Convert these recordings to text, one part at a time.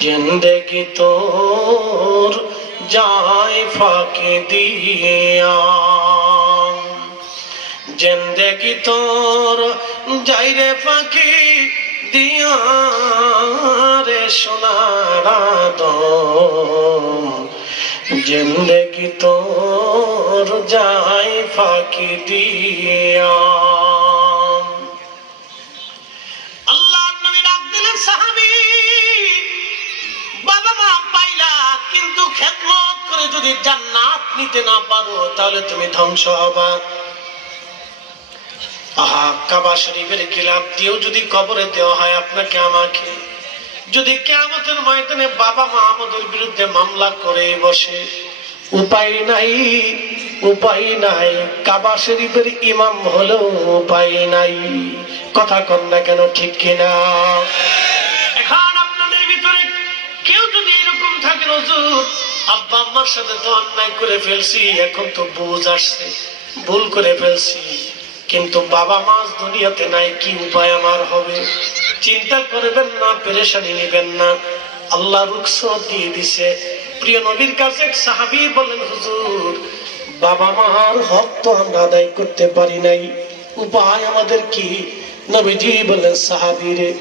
জিন্দগি তোর যায় ফাঁকি দিয়া। জিন্দগি তোর যাই রে ফাঁকি দিয়া রে সোনার আদম। জিন্দগি তোর যায় ফাঁকি দিয়া যদি জান্নাত নিতে না পারো, তাহলে তুমি ধ্বংস হবা। আহা, কাবা শরীফের গিলাপ দিয়েও যদি কবরে দেওয়া হয় আপনাকে, আমাকে। যদি কেয়ামতের ময়দানে বাবা মা আমাদের বিরুদ্ধে মামলা করে বসে, উপায় নাই উপায় নাই, কাবা শরীফের ইমাম হলেও উপায় নাই। কথা কন না কেন, ঠিক কিনা? এখন আপনাদের ভিতরে কেউ যদি এরকম থাকে নজর আব্বা আম্মার সাথে তো অন্যায় করে ফেলছি, এখন তো বুঝ আসছে, ভুল করে ফেলছি। কিন্তু বাবা মাস দুনিয়াতে নাই, কি উপায় আমার হবে? চিন্তা করবেন না, পেরেশানি নেবেন না। আল্লাহ রুকসত দিয়ে দিছে। প্রিয় নবীর কাছে সাহাবী বলেন, হুজুর, বাবা মার হক তো আমরা আদায় করতে পারি নাই। উপায় আমাদের কি? নবীজি বললেন সাহাবীরে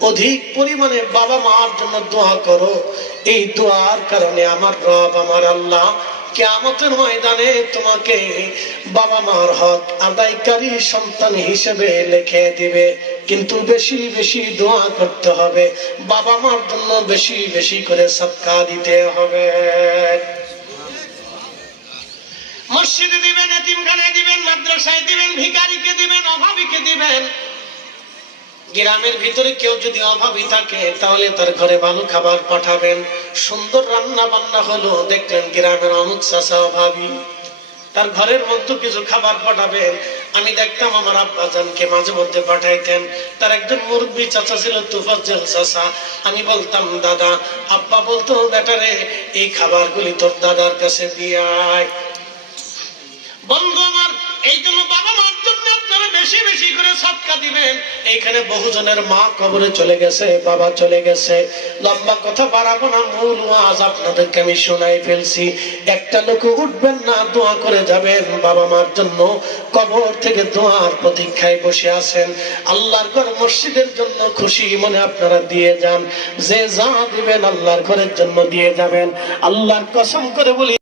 অধিক পরিমাণে বাবা মার জন্য দোয়া করো। এই দোয়ার কারণে আমার রব, আমার আল্লাহ কেয়ামতের ময়দানে তোমাকে বাবা মার হক আদায়কারী সন্তান হিসেবে লিখে দিবে। কিন্তু বেশি বেশি দোয়া করতে হবে। বাবা মার জন্য বেশি বেশি করে সৎকা দিতে হবে। মসজিদে দিবেন, এতিমখানায় দিবেন, মাদ্রাসায় দিবেন, ভিখারিকে দিবেন, অভাবীকে দিবেন। গ্রামের ভিতরে কেউ যদি অভাবী থাকে, তাহলে তার ঘরে ভালো খাবার পাঠাবেন। সুন্দর রান্না বান্না হলো, দেখলেন গ্রামের অমুক চাষা অভাবী। তার ঘরের মধ্যে কিছু খাবার পাঠাবেন। আমি দেখতাম আমার আব্বাজানকে মাঝে মধ্যে পাঠাইতেন। তার একজন মুরব্বী চাচা ছিল, তুফাজ্জল চাচা। আমি বলতাম, দাদা, আব্বা বলতো বেটারে এই খাবারগুলি তোর দাদার কাছে দিয়ে আয়। বন্ধু আমার বেশি বেশি করে সৎকা দিবেন। এইখানে বহুজনের মা কবরে চলে গেছে, বাবা চলে গেছে। লম্বা কথা বাড়াবো না, মূল ওয়াজ আপনাদেরকে আমি শোনাই ফেলছি। একটা লোক উঠবেন না, দোয়া করে যাবেন। বাবা মার জন্য কবর থেকে দোয়ার প্রতীক্ষায় বসে আছেন। আল্লাহর ঘর মসজিদের জন্য খুশি মনে আপনারা দিয়ে যান। যে যা দিবেন আল্লাহর ঘরের জন্য দিয়ে যাবেন। আল্লাহর কসম করে বলি